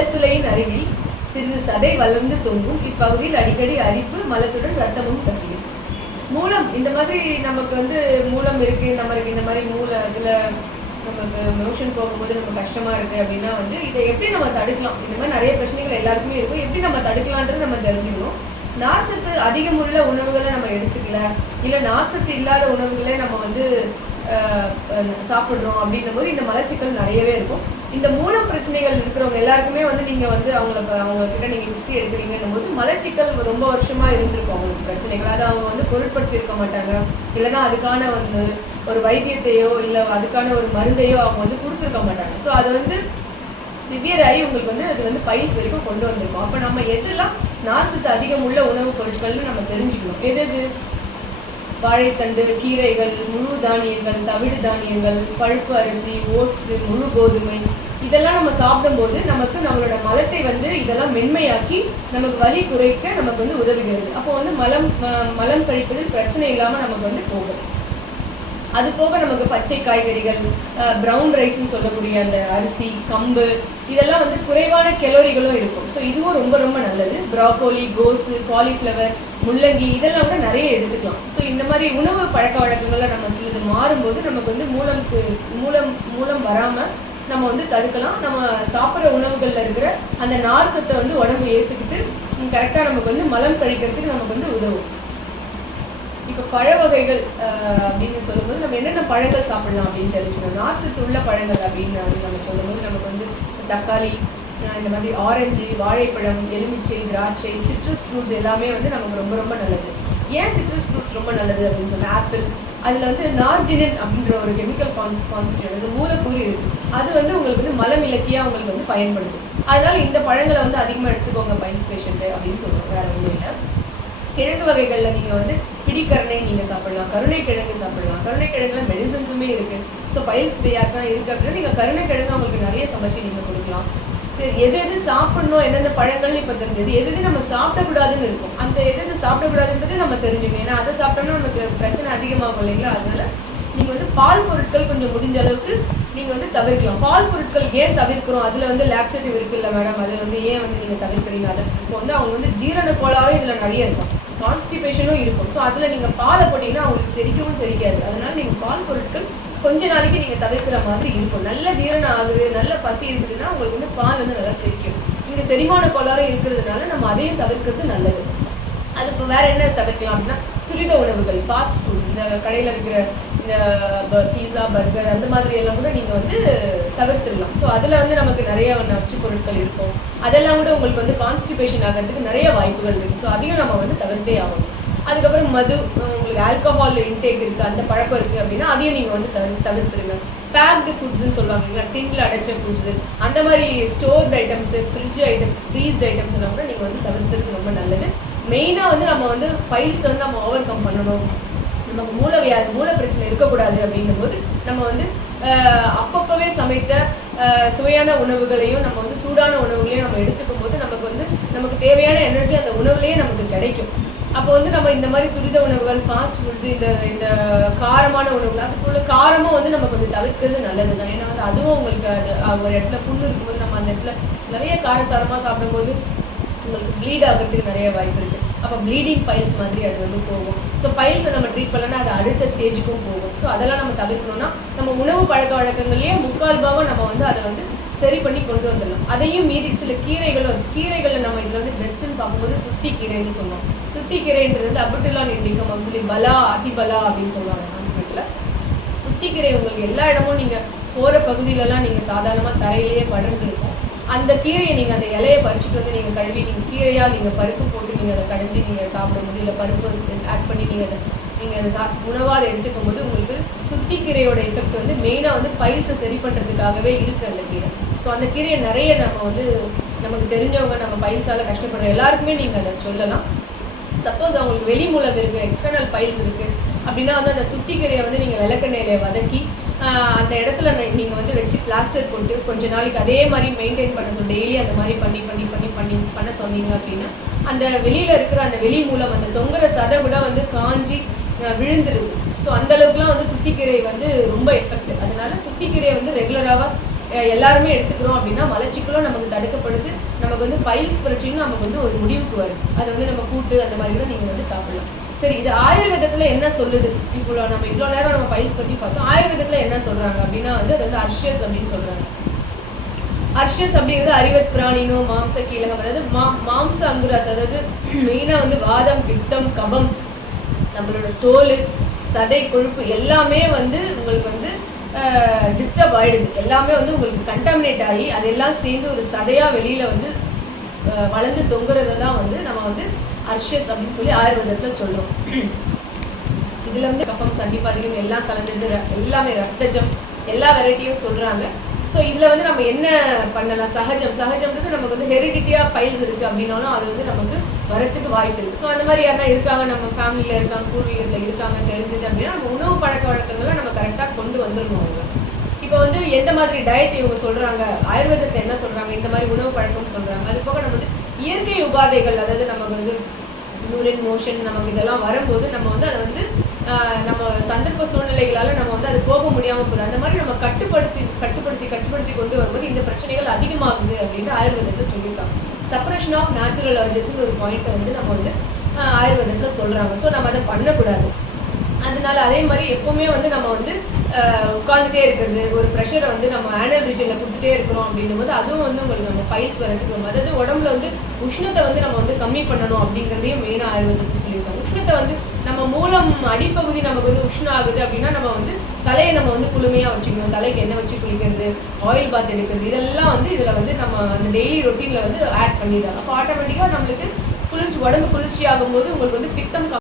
மலத்துளையின் அருகில் சிறிது சதை வளர்ந்து தொங்கும். இப்பகுதியில் அடிக்கடி அரிப்பு, மலத்துடன் ரத்தமும் கசியும். மூலம் இந்த மாதிரி நமக்கு மூலம் இருக்கு, நம்மளுக்கு இந்த மாதிரி இதுல நமக்கு மோஷன் போகும்போது நமக்கு கஷ்டமா இருக்கு அப்படின்னா இதை எப்படி நம்ம தடுக்கலாம்? இந்த மாதிரி நிறைய பிரச்சனைகள் எல்லாருக்குமே இருக்கும். எப்படி நம்ம தடுக்கலான்றது நம்ம தெரிஞ்சுக்கணும். நார்சத்து அதிகமுள்ள உணவுகளை நம்ம எடுத்துக்கல, இல்லை நார்சத்து இல்லாத உணவுகளே நம்ம சாப்பிட்றோம் அப்படின்னும் போது இந்த மலச்சிக்கல் நிறையவே இருக்கும். இந்த மூலம் பிரச்சனைகள் இருக்கிறவங்க எல்லாருக்குமே நீங்க அவங்க கிட்ட நீங்க ஹிஸ்ட்ரி எடுக்கிறீங்கன்னும் போது மலச்சிக்கல் ரொம்ப வருஷமா இருந்திருக்கும் அவங்களுக்கு பிரச்சனைகள். அதை அவங்க பொருட்படுத்தி இருக்க மாட்டாங்க, இல்லைன்னா அதுக்கான ஒரு வைத்தியத்தையோ இல்லை அதுக்கான ஒரு மருந்தையோ அவங்க கொடுத்துருக்க மாட்டாங்க. ஸோ அது சிவியர் ஆகி உங்களுக்கு அது பைல்ஸ் வரைக்கும் கொண்டு வந்திருக்கும். அப்போ நம்ம எதெல்லாம் நார்சத்து அதிகம் உள்ள உணவுப் பொருட்கள்னு நம்ம தெரிஞ்சுக்கணும். எது வாழைத்தண்டு, கீரைகள், முழு தானியங்கள், தவிடு தானியங்கள், பழுப்பு அரிசி, ஓட்ஸ், முழு கோதுமை, இதெல்லாம் நம்ம சாப்பிடும்போது நமக்கு நம்மளோட மலத்தை இதெல்லாம் மென்மையாக்கி நமக்கு வலி குறைக்க நமக்கு உதவுகிறது. அப்போ மலம் கழிப்பதில் பிரச்சனை இல்லாமல் நமக்கு போகும். அது போக நமக்கு பச்சை காய்கறிகள், ப்ரௌன் ரைஸ்ன்னு சொல்லக்கூடிய அந்த அரிசி, கம்பு, இதெல்லாம் குறைவான கெலோரிகளும் இருக்கும். ஸோ இதுவும் ரொம்ப ரொம்ப நல்லது. ப்ராக்கோலி, கோஸு, காலிஃப்ளவர், முள்ளங்கி, இதெல்லாம் கூட நிறைய எடுத்துக்கலாம். ஸோ இந்த மாதிரி உணவு பழக்க வழக்கங்களை நம்ம சிலது மாறும்போது நமக்கு மூலம் வராமல் நம்ம தடுக்கலாம். நம்ம சாப்பிட்ற உணவுகளில் இருக்கிற அந்த நார் சத்தை உடம்பு ஏற்றுக்கிட்டு கரெக்டாக நமக்கு மலம் கழிக்கிறதுக்கு நமக்கு உதவும். இப்போ பழ வகைகள் அப்படின்னு சொல்லும்போது நம்ம என்னென்ன பழங்கள் சாப்பிடலாம் அப்படின்னு தெரிஞ்சுக்கணும். நார்சத்து உள்ள பழங்கள் அப்படின்னு நம்ம சொல்லும்போது நமக்கு தக்காளி, இந்த மாதிரி ஆரஞ்சு, வாழைப்பழம், எலுமிச்சை, திராட்சை, சிட்ரஸ் ஃப்ரூட்ஸ் எல்லாமே நமக்கு ரொம்ப ரொம்ப நல்லது. ஏன் சிட்ரஸ் ஃப்ரூட்ஸ் ரொம்ப நல்லது அப்படின்னு சொன்னால் ஆப்பிள், அதில் நார்ஜினின் அப்படின்ற ஒரு கெமிக்கல் கான்ஸ்டியூண்ட் மூலக்கூறு இருக்குது. அது உங்களுக்கு மலம் இலக்கியாக உங்களுக்கு பயன்படுது. அதனால இந்த பழங்களை அதிகமாக எடுத்துக்கோங்க பைல்ஸ் பேஷண்ட்டு அப்படின்னு சொல்லுவாங்க. வேறு ஒன்றும் இல்லை. கிழங்கு வகைகளில் நீங்கள் பிடிக்கரணை நீங்கள் சாப்பிடலாம், கருணைக்கிழங்கு சாப்பிடலாம். கருணைக்கிழங்குல மெடிசன்ஸுமே இருக்குது. ஸோ பைல்ஸ் யாருக்கா இருக்குது அப்படின்னா நீங்கள் கருணைக்கிழங்கு அவங்களுக்கு நிறைய சமைச்சு நீங்கள் கொடுக்கலாம். எது சாப்பிடணும், எந்தெந்த பழங்கள்னு இப்போ தெரிஞ்சது, எது நம்ம சாப்பிடக்கூடாதுன்னு இருக்கும். அந்த எது சாப்பிடக்கூடாதுன்றது நம்ம தெரிஞ்சுக்கணும். ஏன்னா அதை சாப்பிட்டோம்னா நமக்கு பிரச்சனை அதிகமாகும் இல்லைங்களா? அதனால நீங்கள் பால் பொருட்கள் கொஞ்சம் முடிஞ்ச அளவுக்கு நீங்கள் தவிர்க்கலாம். பால் பொருட்கள் ஏன் தவிர்க்கிறோம்? அதில் லாக்ஸேட்டிவ் இருக்குல்ல மேடம், அது ஏன் நீங்கள் தவிர்க்கிறீங்க? அதை இப்போ அவங்க ஜீரண கோளாறும் இதில் நிறைய இருக்கும், கான்ஸ்டிபேஷனும் இருக்கும். ஸோ அதில் நீங்கள் பாலை போட்டிங்கன்னா அவங்களுக்கு செரிக்கவும் செரிக்காது. அதனால நீங்கள் பால் பொருட்கள் கொஞ்ச நாளைக்கு நீங்கள் தவிர்க்கிற மாதிரி இருக்கும். நல்ல ஜீரணம் ஆகுது, நல்ல பசி இருக்குதுன்னா உங்களுக்கு பால் நல்லா செரிக்கும். இங்கே செரிமான கோளாறும் இருக்கிறதுனால நம்ம அதையும் தவிர்க்கிறது நல்லது. அது இப்போ வேற என்ன தவிர்க்கலாம் அப்படின்னா துரித உணவுகள், ஃபாஸ்ட் ஃபுட்ஸ், இந்த கடையில் இருக்கிற இந்த பீஸா, பர்கர், அந்த மாதிரி எல்லாம் கூட நீங்கள் தவிர்த்துடலாம். ஸோ அதில் நமக்கு நிறைய நச்சு பொருட்கள் இருக்கும். அதெல்லாம் கூட உங்களுக்கு கான்ஸ்டிபேஷன் ஆகிறதுக்கு நிறைய வாய்ப்புகள் இருக்குது. ஸோ அதையும் நம்ம தவிர்த்தே ஆகணும். அதுக்கப்புறம் மது, உங்களுக்கு ஆல்கஹால் இன்டேக் இருக்குது, அந்த பழக்கம் இருக்குது அப்படின்னா அதையும் நீங்கள் தவிர்த்துருங்க. பேக்டு ஃபுட்ஸ்ன்னு சொல்லுவாங்க இல்லைங்களா, டின்ல அடைச்ச ஃபுட்ஸு, அந்த மாதிரி stored items, fridge items, ஃப்ரீஸ்ட் items எல்லாம் கூட நீங்கள் தவிர்த்துறது ரொம்ப நல்லது. மெயினாக நம்ம பைல்ஸ் நம்ம ஓவர் கம் பண்ணணும். நமக்கு மூல பிரச்சனை இருக்கக்கூடாது அப்படின்னும் போது நம்ம அப்பப்பவே சமைத்த சுவையான உணவுகளையும் நம்ம சூடான உணவுகளையும் நம்ம எடுத்துக்கும் போது நமக்கு தேவையான எனர்ஜி அந்த உணவுலேயே நமக்கு கிடைக்கும். அப்போ நம்ம இந்த மாதிரி துரித உணவுகள், ஃபாஸ்ட் ஃபுட்ஸ், இந்த காரமான உணவுகள், அதுக்குள்ள காரமும் நம்ம கொஞ்சம் தவிர்க்கிறது நல்லது தான். ஏன்னா அதுவும் உங்களுக்கு ஒரு இடத்துல புண்ணு இருக்கும்போது நம்ம அந்த இடத்துல நிறைய காரசாரமாக சாப்பிடும்போது உங்களுக்கு ப்ளீட் ஆகிறதுக்கு நிறைய வாய்ப்பு இருக்குது. அப்போ ப்ளீடிங் பைல்ஸ் மாதிரி அது போகும். ஸோ பைல்ஸை நம்ம ட்ரீட் பண்ணலன்னா அது அடுத்த ஸ்டேஜுக்கும் போகும். ஸோ அதெல்லாம் நம்ம தவிர்க்கணும்னா நம்ம உணவு பழக்க வழக்கங்கள்லேயே முக்கால் பாகம் நம்ம அதை சரி பண்ணி கொண்டு வந்துடலாம். அதையும் மீறி சில கீரைகளில் நம்ம இதில் பெஸ்ட்டுன்னு பார்க்கும்போது துத்தி கீரைன்னு சொல்லுவோம். துத்தி கீரைன்றது அபுட்டிலான் இண்டிகம் அப்படின்னு சொல்லி பலா, அதிபலா அப்படின்னு சொல்லுவாங்க சான்ஸ்கிரிட்டில். துத்தி கீரை உங்களுக்கு எல்லா இடமும் நீங்கள் போகிற பகுதியிலலாம் நீங்கள் சாதாரணமாக தரையிலேயே படர்ந்து இருக்கும். அந்த கீரையை நீங்கள் அந்த இலையை பறிச்சுட்டு நீங்கள் கழுவி கீரையாக நீங்கள் பருப்பு போட்டு நீங்கள் அதை கடைஞ்சி நீங்கள் சாப்பிடும்போது, இல்லை பருப்பு ஆட் பண்ணி நீங்கள் அதை உணவாக அதை எடுத்துக்கும் போது உங்களுக்கு துத்தி கீரையோட எஃபெக்ட் மெயினாக பைல்ஸை சரி பண்ணுறதுக்காகவே இருக்குது அந்த கீரை. ஸோ அந்த கீரையை நிறைய நம்ம நமக்கு தெரிஞ்சவங்க, நம்ம பைல்ஸால் கஷ்டப்படுற எல்லாருக்குமே நீங்கள் அதை சொல்லலாம். சப்போஸ் அவங்களுக்கு வெளி மூலம் இருக்குது, எக்ஸ்டர்னல் பைல்ஸ் இருக்குது அப்படின்னா அந்த துத்தி கீரையை நீங்கள் விளக்கெண்ணெயில வதக்கி அந்த இடத்துல நீங்கள் வச்சு பிளாஸ்டர் போட்டு கொஞ்ச நாளைக்கு அதே மாதிரி மெயின்டைன் பண்ண சொல்லி டெய்லி அந்த மாதிரி பண்ண சொன்னீங்க அப்படின்னா அந்த வெளியில் இருக்கிற அந்த வெளி மூலம் அந்த தொங்குற சதை கூட காஞ்சி விழுந்துருது. ஸோ அந்த அளவுக்குலாம் துத்திக்கீரை ரொம்ப எஃபெக்ட். அதனால துத்திக்கீரையை ரெகுலராக எல்லாருமே எடுத்துக்கிறோம் அப்படின்னா மலச்சிக்கலும் நமக்கு தடுக்கப்படுது, நமக்கு வந்து பைல்ஸ் பிரச்சனையும் நமக்கு வந்து ஒரு முடிவுக்கு வரும். அதை வந்து நம்ம கூட்டு அந்த மாதிரி கூட நீங்கள் வந்து சாப்பிடலாம். சரி, இது ஆயுர்வேதத்துல என்ன சொல்லுது? இப்போ நம்ம இவ்வளோ நேரம் நம்ம பைல்ஸ் பற்றி பார்த்தோம். ஆயுர்வேதத்துல என்ன சொல்றாங்க அப்படின்னா வந்து அது வந்து அர்ஷஸ் அப்படின்னு சொல்றாங்க. அர்ஷஸ் அப்படிங்கிறது அறிவத் பிராணினோ மாம்ச கீழகம், அதாவது மாம்ச அங்குரஸ், அதாவது மெயினாக வந்து வாதம், பித்தம், கபம், நம்மளோட தோல், சதை, கொழுப்பு எல்லாமே வந்து உங்களுக்கு வந்து டிஸ்டர்ப் ஆகிடுது. எல்லாமே வந்து உங்களுக்கு கண்டாமினேட் ஆகி அதெல்லாம் சேர்ந்து ஒரு சதையாக வெளியில் வந்து வளர்ந்து தொங்குறத தான் வந்து நம்ம வந்து அர்ஷஸ் அப்படின்னு சொல்லி ஆயுர்வேதத்தில் சொல்கிறோம். இதில் வந்து கஃபம், சண்டிபாதிகம் எல்லாம் கலந்துட்டு எல்லாமே ரத்தஜம் எல்லா வெரைட்டியும் சொல்கிறாங்க. ஸோ இதில் வந்து நம்ம என்ன பண்ணலாம்? சகஜம்ன்றது நமக்கு வந்து ஹெரிடிட்டியாக பைல்ஸ் இருக்குது அப்படின்னாலும் அது வந்து நமக்கு வரத்துக்கு வாய்ப்பு இருக்குது. ஸோ அந்த மாதிரி யாருன்னா இருக்காங்க, நம்ம ஃபேமிலியில் இருக்காங்க, பூர்வீகத்தில் இருக்காங்க, தெரிஞ்சது அப்படின்னா நம்ம உணவு பழக்க வழக்கங்களை நம்ம கரெக்டாக கொண்டு வந்துடணும். அவங்க இப்போ வந்து எந்த மாதிரி டயட் இவங்க சொல்கிறாங்க, ஆயுர்வேதத்தில் என்ன சொல்கிறாங்க, இந்த மாதிரி உணவு பழக்கம் சொல்கிறாங்க. அது போக நம்ம வந்து இயற்கை உபாதைகள், அதாவது நமக்கு வந்து யூரின் மோஷன் நமக்கு இதெல்லாம் வரும்போது நம்ம வந்து அதை வந்து நம்ம சந்தர்ப்ப சூழ்நிலைகளால் நம்ம வந்து அது போக முடியாமல் போகுது. அந்த மாதிரி நம்ம கட்டுப்படுத்தி கொண்டு வரும்போது இந்த பிரச்சனைகள் அதிகமாகுது அப்படின்னு ஆயுர்வேதத்தில் சொல்லியிருக்காங்க. செப்பரேஷன் ஆஃப் நேச்சுரல் அர்ஜஸ்ன்னு ஒரு பாயிண்ட்டை வந்து நம்ம வந்து ஆயுர்வேதத்தில் சொல்கிறாங்க. ஸோ நம்ம அதை பண்ணக்கூடாது. அதனால அதே மாதிரி எப்போவுமே வந்து நம்ம வந்து உட்காந்துட்டே இருக்கிறது, ஒரு ப்ரெஷரை வந்து நம்ம ஆனல் ரீஜனில் கொடுத்துட்டே இருக்கிறோம் அப்படின்னும் போது அதுவும் வந்து உங்களுக்கு நம்ம பைல்ஸ் வரதுக்கு வரும். அதாவது உடம்புல வந்து உஷ்ணத்தை வந்து நம்ம வந்து கம்மி பண்ணணும் அப்படிங்கிறதையும் மெயினாக ஆயுர்வேதத்தில் சொல்லியிருக்காங்க. உஷ்ணத்தை வந்து நம்ம மூலம் அடிப்பகுதி நமக்கு வந்து உஷ்ணம் ஆகுது அப்படின்னா நம்ம வந்து தலையை நம்ம வந்து குளுமையாக வச்சுக்கணும். தலைக்கு எண்ணெய் வச்சு குளிக்கிறது, ஆயில் பாத் எடுக்கிறது, இதெல்லாம் வந்து இதில் வந்து நம்ம அந்த டெய்லி ரொட்டீனில் வந்து ஆட் பண்ணிடுறாங்க. அப்போ ஆட்டோமேட்டிக்காக நம்மளுக்கு உடம்பு குளிர்ச்சி ஆகும்போது உங்களுக்கு வந்து பித்தம்